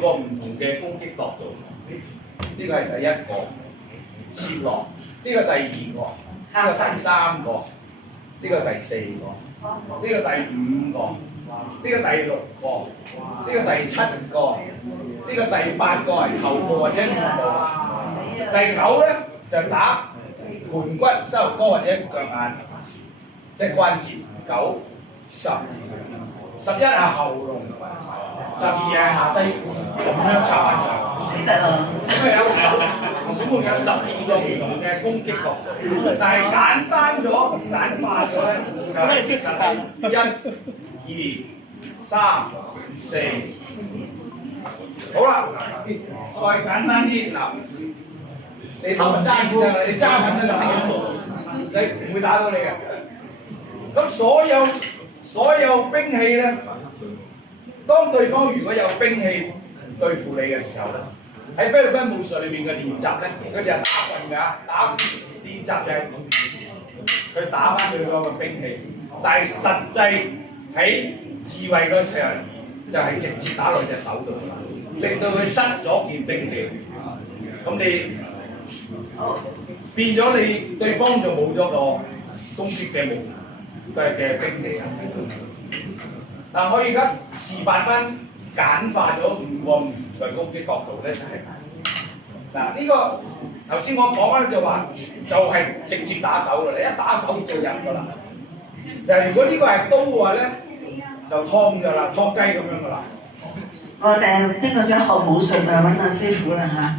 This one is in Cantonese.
個唔同嘅攻擊角度。呢個係第一個切落，呢個第二個，呢個第三個，呢個第四個，呢個第五個，呢個第六個，呢個第七個，呢個第八個係頭部或者面部，第九咧就打盤骨、膝頭哥或者腳眼，即係關節。9、10、11係喉嚨，12係下低咁樣插翻上。死得啦！總共有12個唔同嘅攻擊角度，但係簡單咗、簡化咗咧，就係1、2、3、4。好啦，再簡單啲嗱，你頭揸緊㗎啦，你揸緊得啦，唔會打到你嘅。咁所有兵器咧，當對方如果有兵器對付你嘅時候咧，喺菲律賓武術裏邊嘅練習咧，佢就係打棍㗎，打練習就係佢打翻佢嗰個兵器，但係實際喺自衛嗰時候就係直接打落隻手度，令到佢失咗件兵器，咁你變咗你對方就冇咗個攻擊嘅嘅兵器啊！嗱，我而家示範翻簡化咗5個唔同嘅攻擊角度咧，就係嗱呢個頭先我講咧就話就係直接打手㗎啦，一打手就入㗎啦。但係如果呢個係刀嘅話咧，就劏㗎啦，劏雞咁樣㗎啦。我哋邊個想學武術啊？揾阿師傅啦嚇。